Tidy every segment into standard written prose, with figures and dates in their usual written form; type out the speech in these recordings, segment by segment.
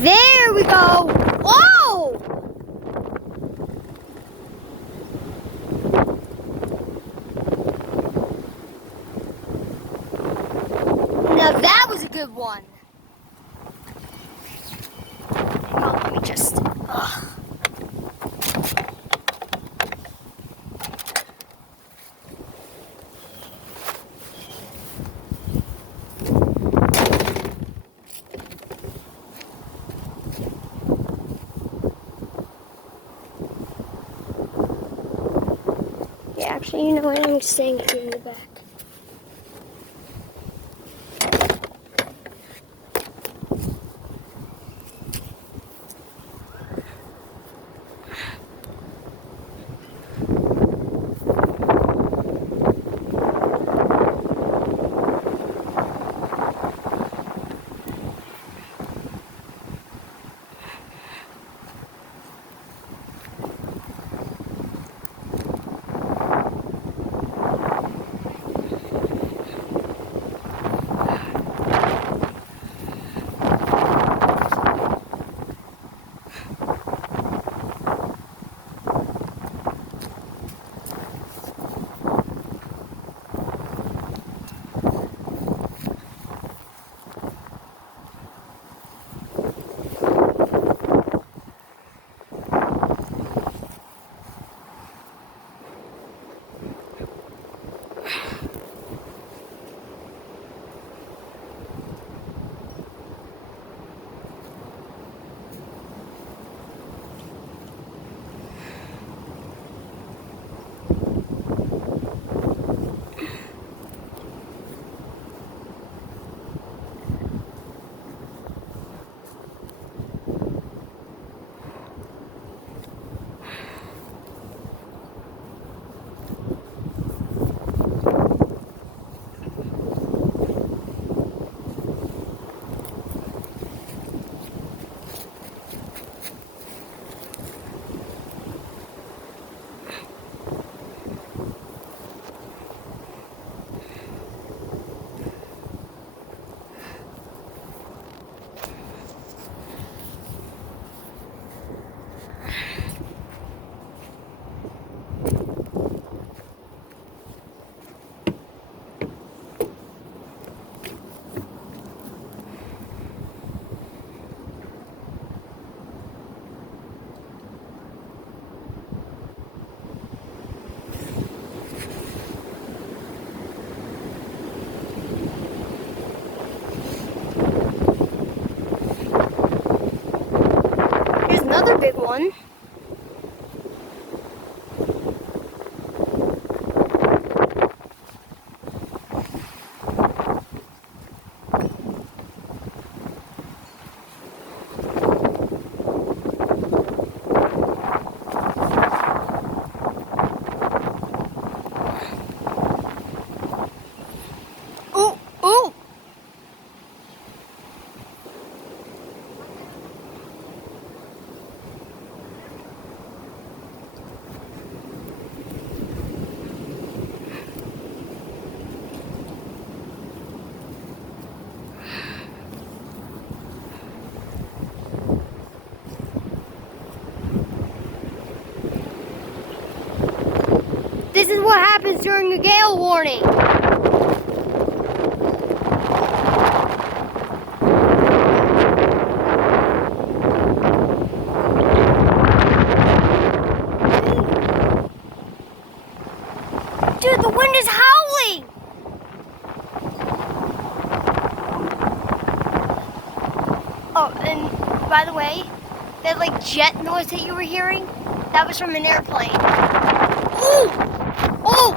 There we go. Oh! Now that was a good one. Hang on, let me just... Yeah, actually, you know what? I'm staying here in the back. Another big one. Ooh, ooh. This is what happens during a gale warning. Dude, the wind is howling! Oh, and by the way, that like jet noise that you were hearing, that was from an airplane. Ooh! Oh!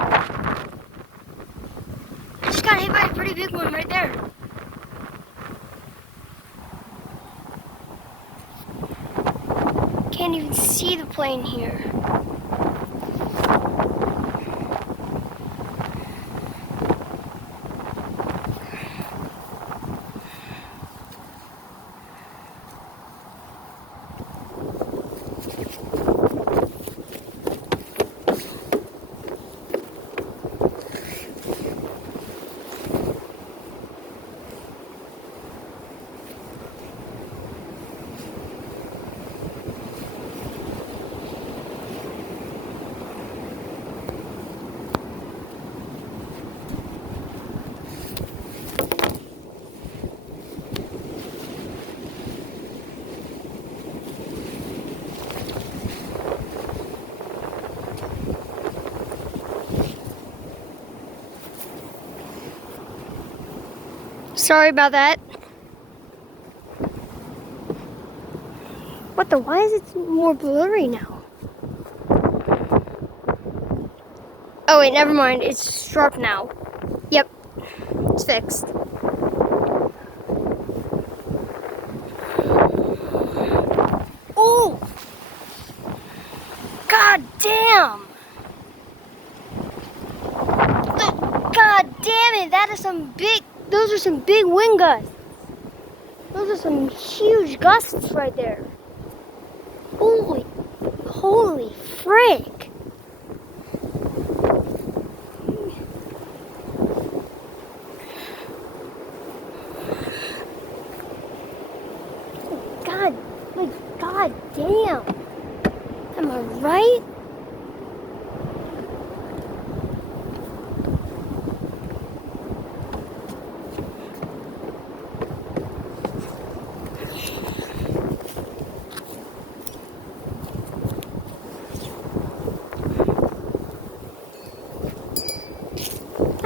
I just got hit by a pretty big one right there. Can't even see the plane here. Sorry about that. Why is it more blurry now? Oh wait, never mind. It's sharp now. Yep, it's fixed. Oh! God damn! God damn it! Those are some big wind gusts. Those are some huge gusts right there. Holy frick! God damn! Am I right?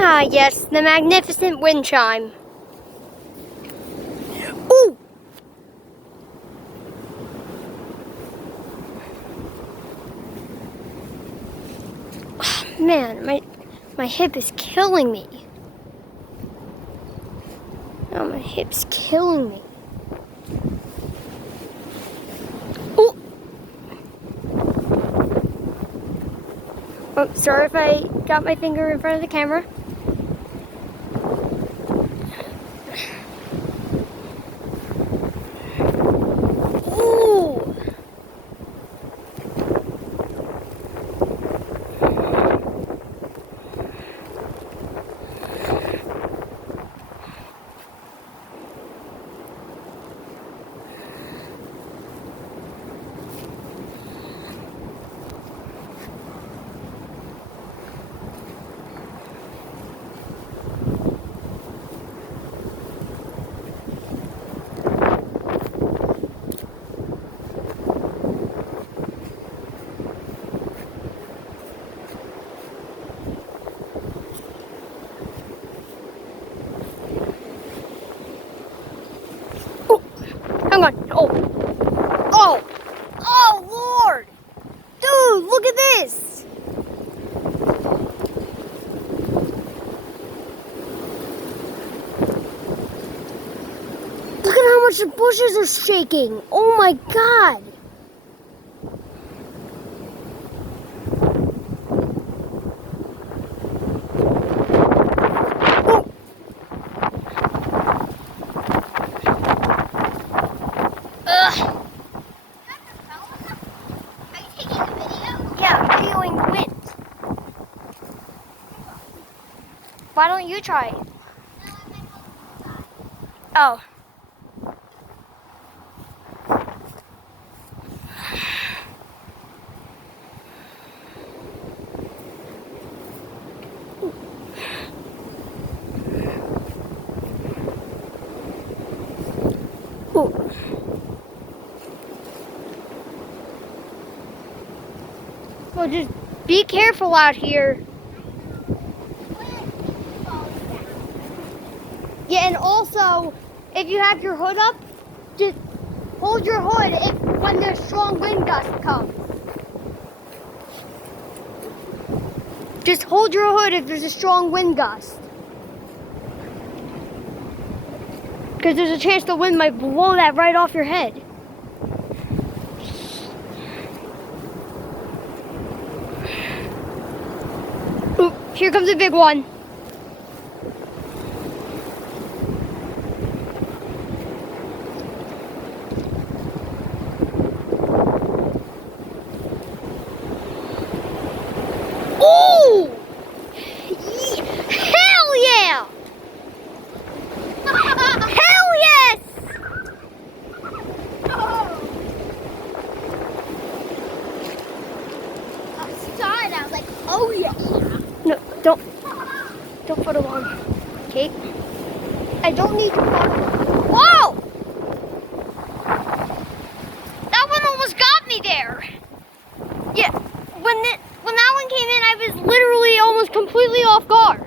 Ah, yes, the magnificent wind chime. Ooh! Oh, man, my hip is killing me. Oh, my hip's killing me. Ooh! Oh, sorry if I got my finger in front of the camera. Hang on. Oh, Lord! Dude, look at this! Look at how much the bushes are shaking. Oh my God! Why don't you try it? Oh. Ooh. Well, just be careful out here. Yeah, and also, if you have your hood up, just hold your hood when there's strong wind gust comes. Just hold your hood if there's a strong wind gust. Because there's a chance the wind might blow that right off your head. Ooh, here comes a big one. Ooh! Hell yeah! Hell yes! I saw it, I was like, oh yeah. No, don't put it on. Okay? I don't need your phone. Whoa! That one almost got me there. Yeah, when that one came in, I was literally almost completely off guard.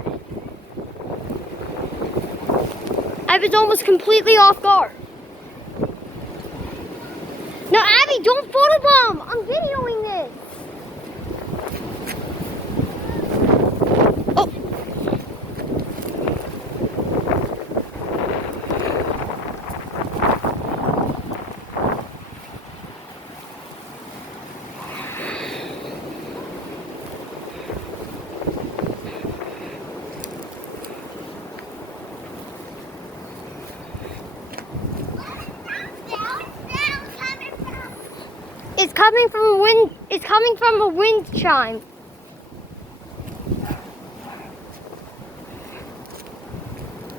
I was almost completely off guard. No, Abby, don't photobomb. I'm videoing this. Oh. It's coming from a wind. It's coming from a wind chime.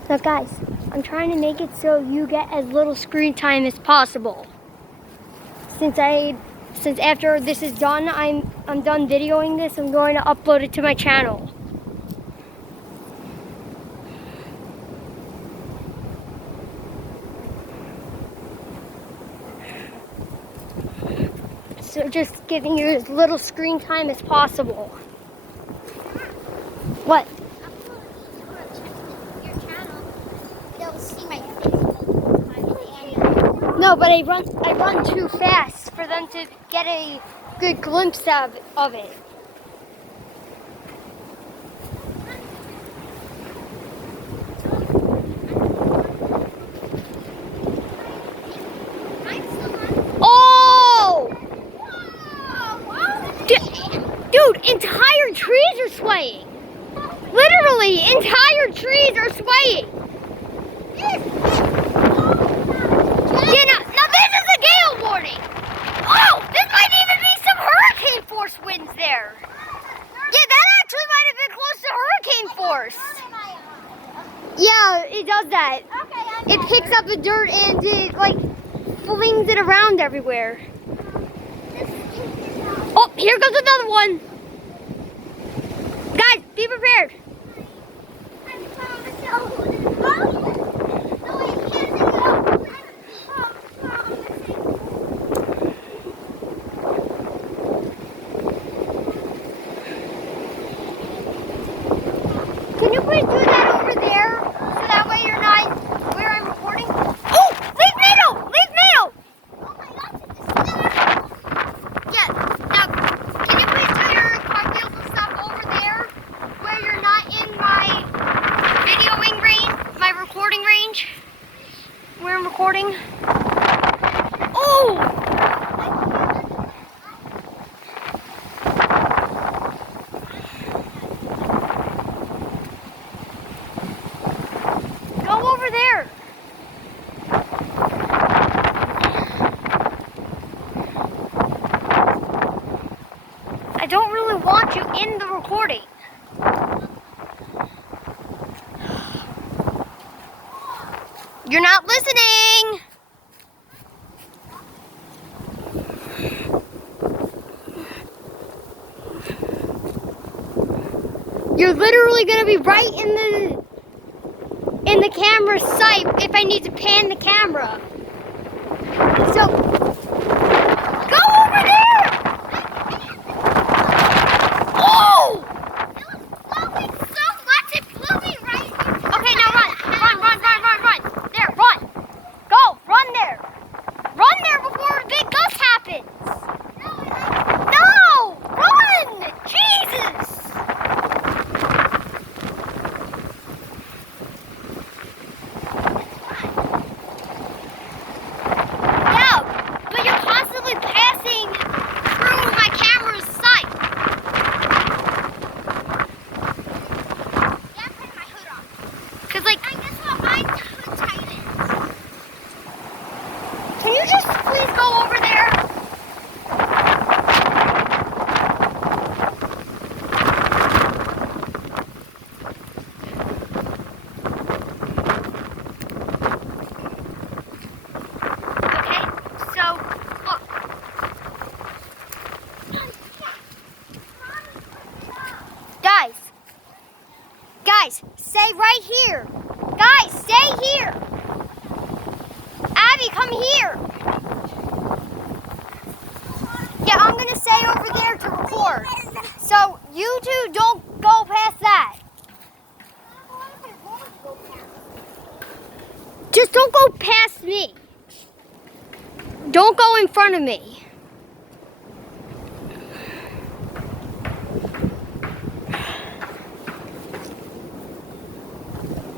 So guys, I'm trying to make it so you get as little screen time as possible. Since after this is done, I'm done videoing this. I'm going to upload it to my channel. So just giving you as little screen time as possible. What? No, but I run too fast for them to get a good glimpse of it. Oh! Dude, entire trees are swaying. Literally, entire trees are swaying. Yeah, now this is a gale warning. Oh, this might even be some hurricane force winds there. Yeah, that actually might have been close to hurricane force. Yeah, it does that. It picks up the dirt and it like flings it around everywhere. Oh, here goes another one. Guys, be prepared. Can you please do that over there? So that way you're not where I'm recording? Oh! Leave Nito! Leave Nito! Oh my gosh, Yeah, now, can you please do your cartwheels and stuff over there where you're not in my videoing range, my recording range? Where I'm recording? Oh! Go over there. I don't really want you in the recording. You're not listening. You're literally gonna be right in the camera's sight if I need to pan the camera. So go over there. Oh! it was flowing so much, it blew me right into Okay, now run. There, run. Go, run there. Run there before a big gust happens. No, run! Jesus! Yeah, but you're constantly passing through my camera's sight. Yeah, I'm putting my hood on. Cause like, I guess what my hood tightens. can you just please go over there? Okay, so look. Guys, stay right here. Guys, stay here. Abby, come here. Yeah, I'm gonna stay over there to record. So you two don't go past that. Just don't go past me. Don't go in front of me.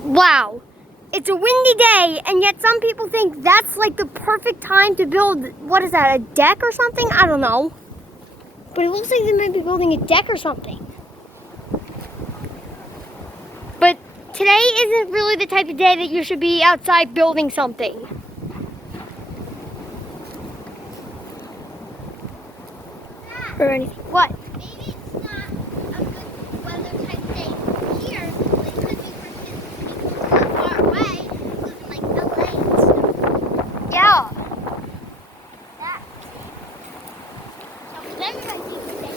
Wow. It's a windy day, and yet some people think that's like the perfect time to build, what is that, a deck or something? I don't know. But it looks like they might be building a deck or something. But today isn't really the type of day that you should be outside building something. Or anything. What? Maybe it's not a good weather type day here. It could be for people who live far away, live in like LA and stuff. Yeah. That. So for them, it might be a good day.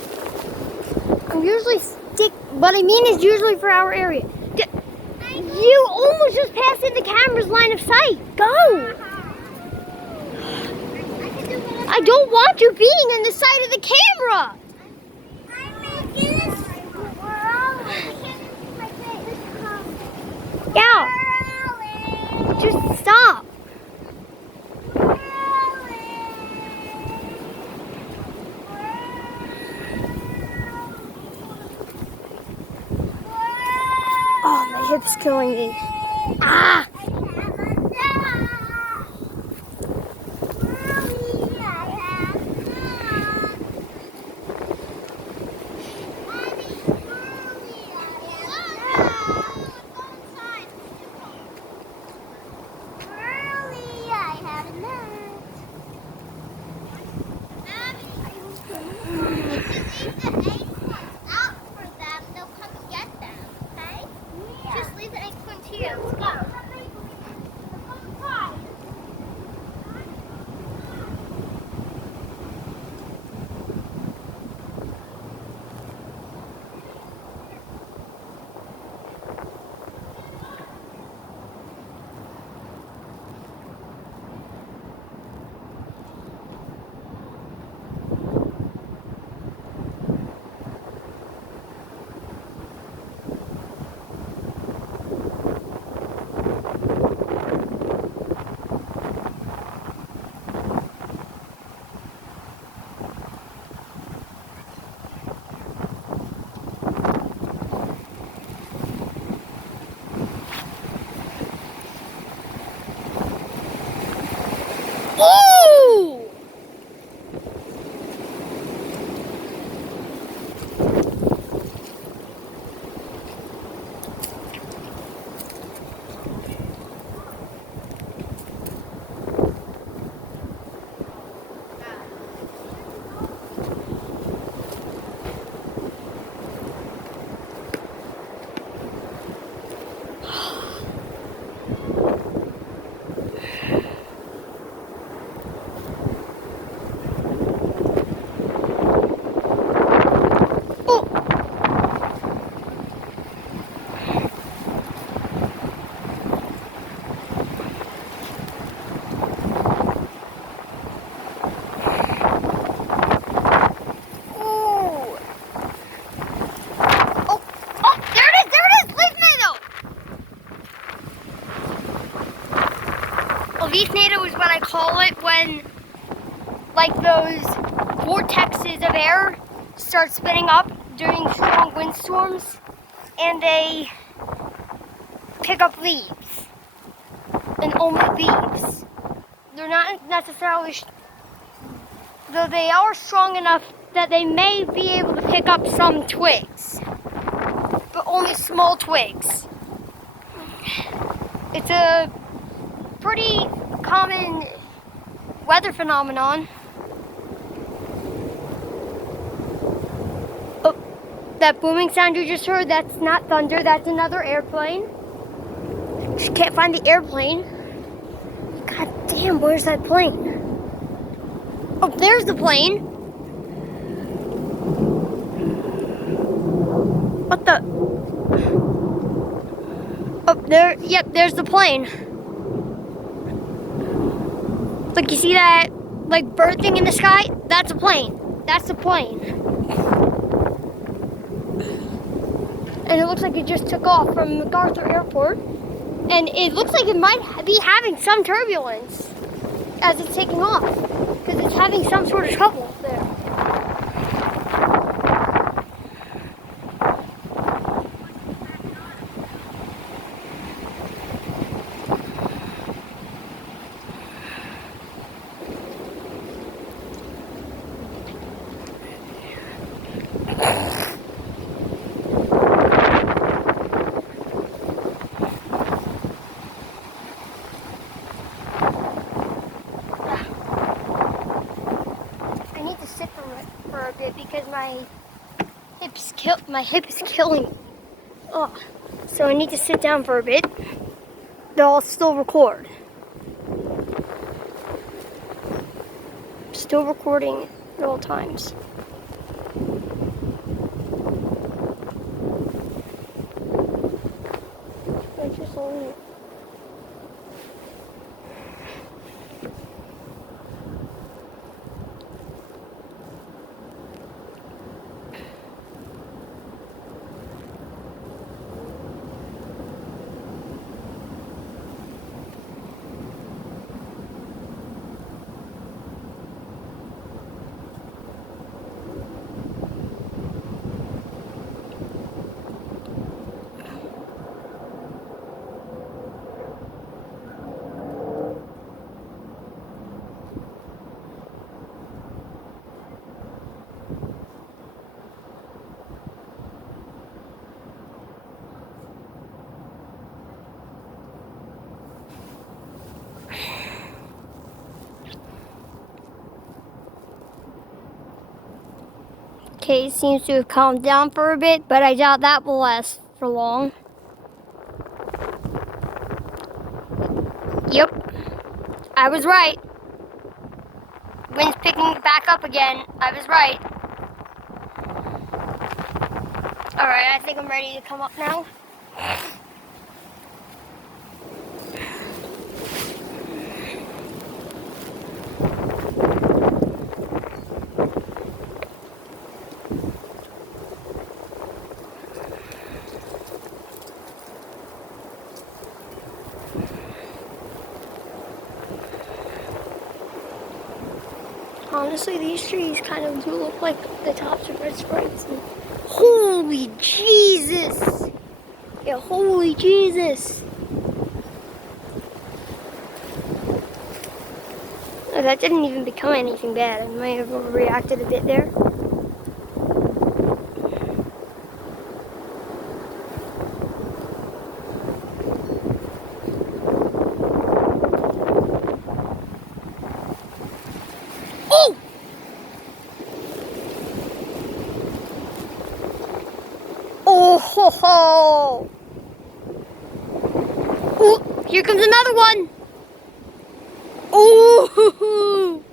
I'm usually what I mean is usually for our area. You almost just passed in the camera's line of sight. Go. I don't want you being in the sight of the camera. Yeah. Just stop. Oh, my hip's killing me. Ah! Oh! Leaf NATO is what I call it when, like, those vortexes of air start spinning up during strong windstorms, and they pick up leaves, and only leaves. They're not necessarily, though they are strong enough that they may be able to pick up some twigs, but only small twigs. It's a pretty common weather phenomenon. Oh, that booming sound you just heard, that's not thunder, that's another airplane. Just can't find the airplane. God damn, where's that plane? Oh, there's the plane. What the? Oh, there, yep, there's the plane. Like, you see that, like, bird thing in the sky? That's a plane. That's the plane. And it looks like it just took off from MacArthur Airport. And it looks like it might be having some turbulence as it's taking off, because it's having some sort of trouble there. For a bit because my hip is killing me. Oh, so I need to sit down for a bit. They'll still record. Still recording at all times. I just leave. Okay, it seems to have calmed down for a bit, but I doubt that will last for long. Yep, I was right. Wind's picking back up again. I was right. Alright, I think I'm ready to come up now. Honestly, these trees kind of do look like the tops of red sprites. Holy Jesus! Yeah, holy Jesus! Oh, that didn't even become anything bad. I might have overreacted a bit there. Oh! Oh ho ho! Oh, here comes another one! Oh!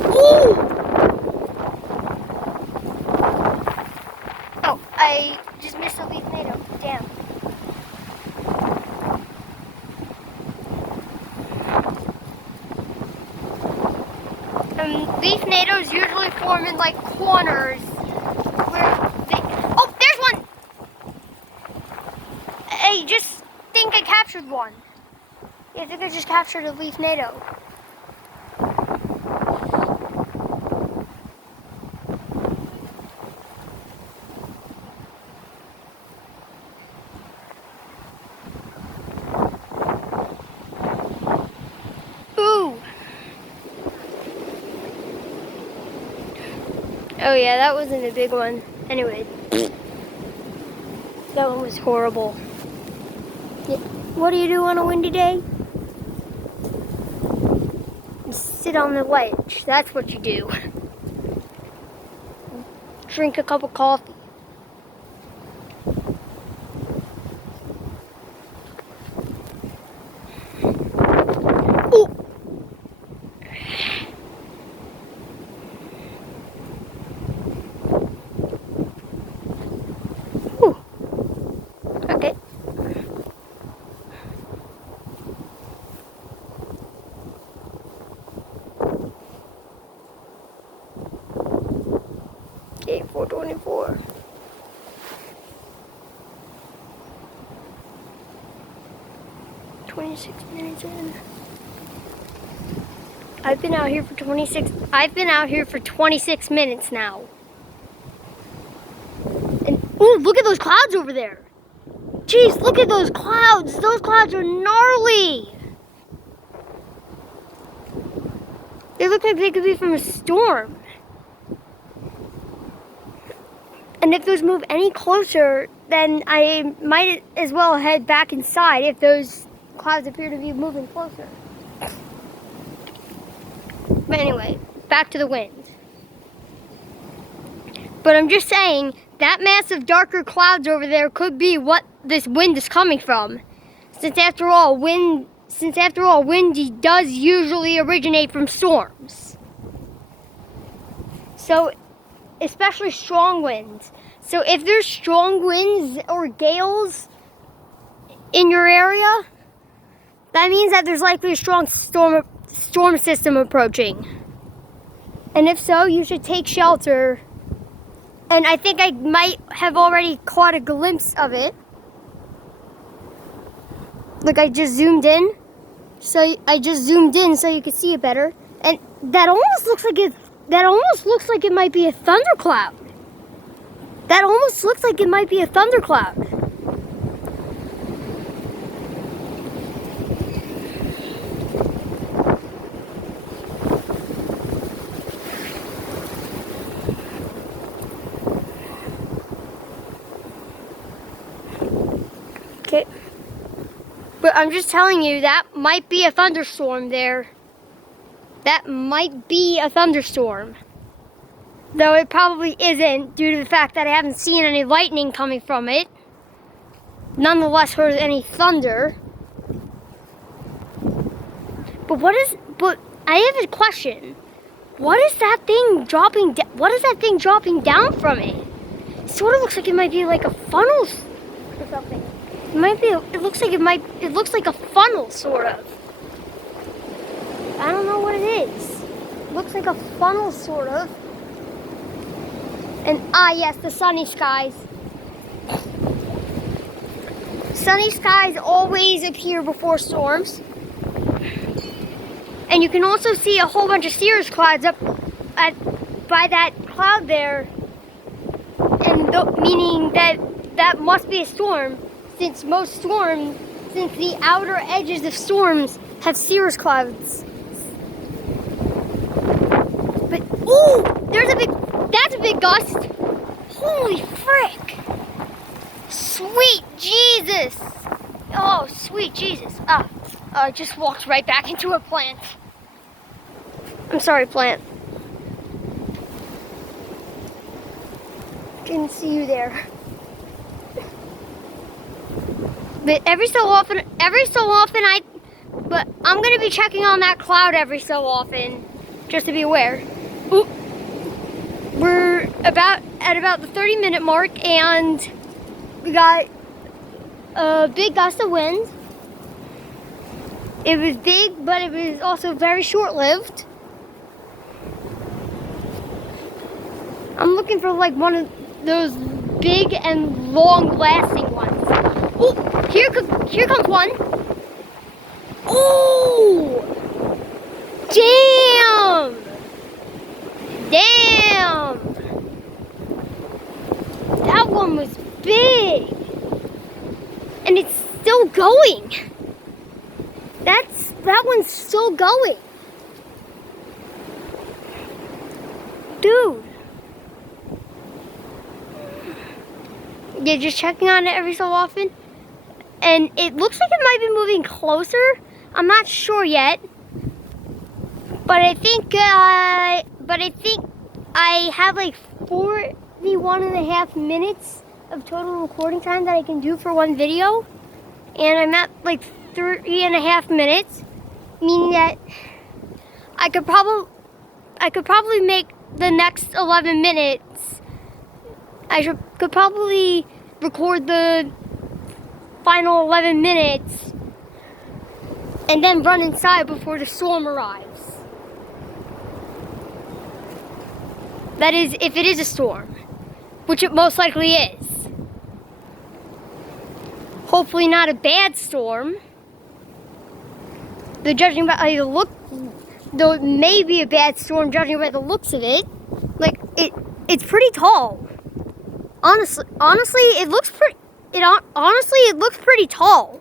Oh! Oh, I just missed a leaf tornado. Damn. Leaf tornadoes usually form in like corners where they... Oh, there's one! I just think I captured one. Yeah, I think I just captured a leaf tornado. Ooh! Oh yeah, that wasn't a big one. Anyway, that one was horrible. Yeah. What do you do on a windy day? You sit on the ledge. That's what you do. Drink a cup of coffee. Ooh. Ooh. Okay. Okay, 424. 26 minutes in. I've been out here for 26 minutes now. And ooh, look at those clouds over there. Jeez, look at those clouds. Those clouds are gnarly. They look like they could be from a storm. And if those move any closer, then I might as well head back inside if those clouds appear to be moving closer. But anyway, back to the wind. But I'm just saying, that mass of darker clouds over there could be what this wind is coming from. Since after all, wind does usually originate from storms. So, especially strong winds. So if there's strong winds or gales in your area, that means that there's likely a strong storm system approaching. And if so, you should take shelter. And I think I might have already caught a glimpse of it. Like I just zoomed in. So you could see it better. And that almost looks like it might be a thundercloud. That almost looks like it might be a thundercloud. Okay. But I'm just telling you, that might be a thunderstorm there. That might be a thunderstorm. Though it probably isn't, due to the fact that I haven't seen any lightning coming from it. Nonetheless, heard any thunder. But I have a question. What is that thing dropping down from it? It sort of looks like it might be like a funnel or something. It looks like a funnel, sort of. I don't know what it is. It looks like a funnel, sort of. And yes, the sunny skies. Sunny skies always appear before storms. And you can also see a whole bunch of cirrus clouds up by that cloud there. And meaning that must be a storm, since the outer edges of storms have cirrus clouds. But that's a big gust. Holy frick. Sweet Jesus. Oh, sweet Jesus. I just walked right back into a plant. I'm sorry, plant. Didn't see you there. But every so often but I'm gonna be checking on that cloud every so often, just to be aware. Ooh. We're at about the 30-minute mark, and we got a big gust of wind. It was big, but it was also very short-lived. I'm looking for like one of those big and long-lasting ones. Oh, here comes one. Oh, damn! Damn! That one was big, and it's still going. That one's still going, dude. Yeah, just checking on it every so often. And it looks like it might be moving closer. I'm not sure yet. But I think I have like 41.5 minutes of total recording time that I can do for one video. And I'm at like 3.5 minutes, meaning that I could probably make the next 11 minutes. I could probably record the final 11 minutes and then run inside before the storm arrives. That is, if it is a storm, which it most likely is. Hopefully not a bad storm. judging by the look, though it may be a bad storm, judging by the looks of it, like it's pretty tall. Honestly, it looks pretty. Honestly, it looks pretty tall.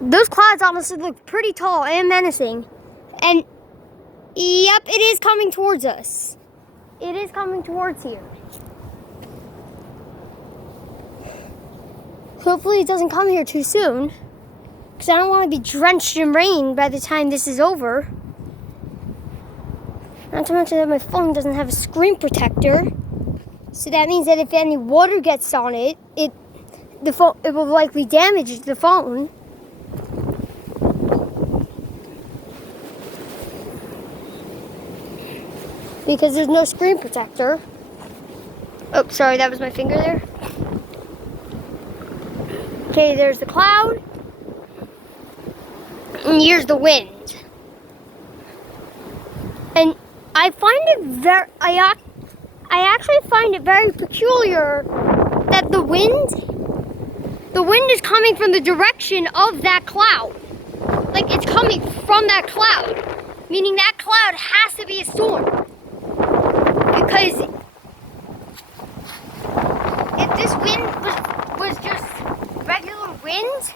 Those clouds honestly look pretty tall and menacing. And yep, it is coming towards us. It is coming towards here. Hopefully it doesn't come here too soon, because I don't want to be drenched in rain by the time this is over. Not to mention that my phone doesn't have a screen protector. So that means that if any water gets on it, it will likely damage the phone. Because there's no screen protector. Oh, sorry, that was my finger there. Okay, there's the cloud. And here's the wind. And I find it I actually find it very peculiar that the wind is coming from the direction of that cloud. Like, it's coming from that cloud, meaning that cloud has to be a storm. Because if this wind was just regular wind,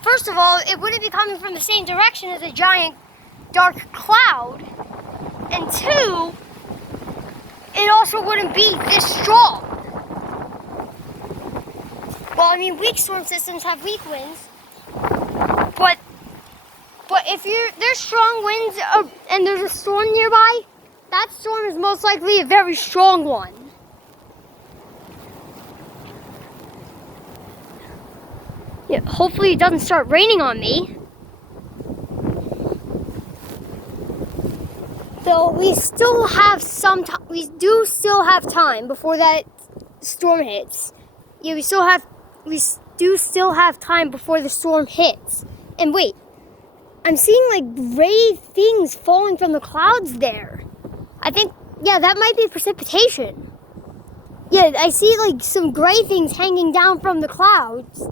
first of all, it wouldn't be coming from the same direction as a giant dark cloud. And two, it also wouldn't be this strong. Well, I mean, weak storm systems have weak winds, but if there's strong winds and there's a storm nearby, that storm is most likely a very strong one. Yeah, hopefully it doesn't start raining on me. So we still have we do still have time before that storm hits. Yeah, we do still have time before the storm hits. And wait, I'm seeing like gray things falling from the clouds there. I think, yeah, that might be precipitation. Yeah, I see like some gray things hanging down from the clouds.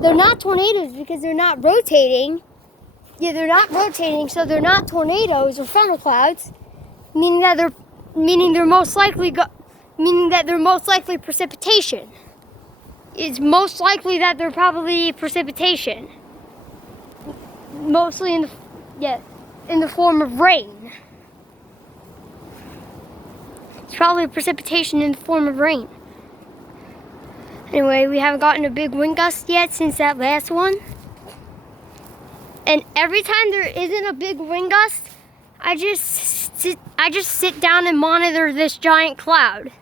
They're not tornadoes because they're not rotating. Yeah, they're not rotating, so they're not tornadoes or thunderclouds, meaning that they're most likely precipitation. It's most likely that they're probably precipitation. Mostly in the form of rain. It's probably precipitation in the form of rain. Anyway, we haven't gotten a big wind gust yet since that last one. And every time there isn't a big wind gust, I just sit down and monitor this giant cloud.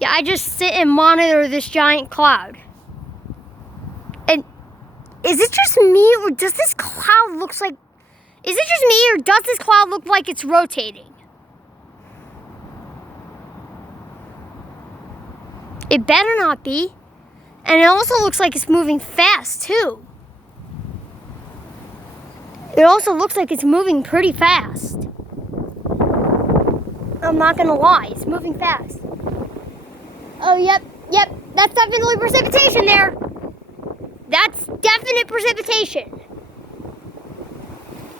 Yeah, I just sit and monitor this giant cloud. And is it just me, or does this cloud look like... Is it just me, or does this cloud look like it's rotating? It better not be. And it also looks like it's moving fast, too. It also looks like it's moving pretty fast. I'm not gonna lie, it's moving fast. Oh, yep, that's definitely precipitation there. That's definite precipitation.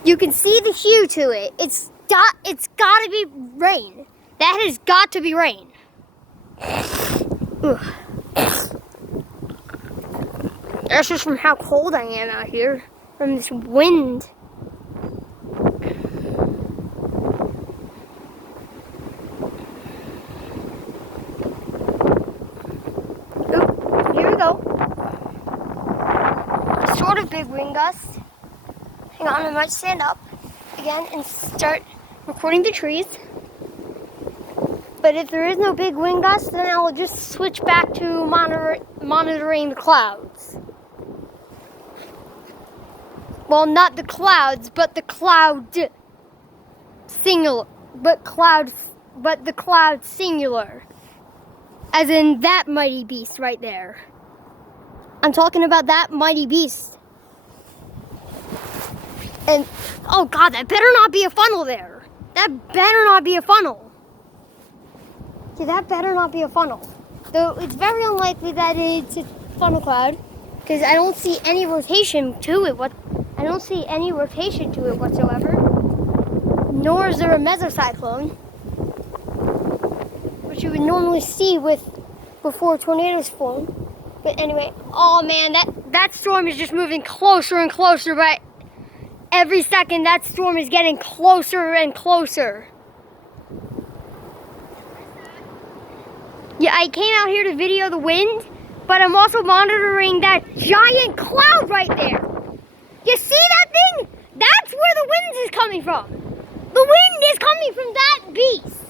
You can see the hue to it. It's gotta be rain. That has got to be rain. Ugh. That's just from how cold I am out here, from this wind. Sort of big wind gust. Hang on, I might stand up again and start recording the trees. But if there is no big wind gust, then I'll just switch back to monitoring the clouds. Well, not the clouds, but the cloud singular. But the cloud singular. As in that mighty beast right there. I'm talking about that mighty beast. And, oh God, that better not be a funnel there. That better not be a funnel. Yeah, that better not be a funnel. Though it's very unlikely that it's a funnel cloud, because I don't see any rotation to it I don't see any rotation to it whatsoever. Nor is there a mesocyclone, which you would normally see before tornadoes form. But anyway, oh man, that storm is just moving closer and closer, but every second that storm is getting closer and closer. Yeah, I came out here to video the wind, but I'm also monitoring that giant cloud right there. You see that thing? That's where the wind is coming from. The wind is coming from that beast.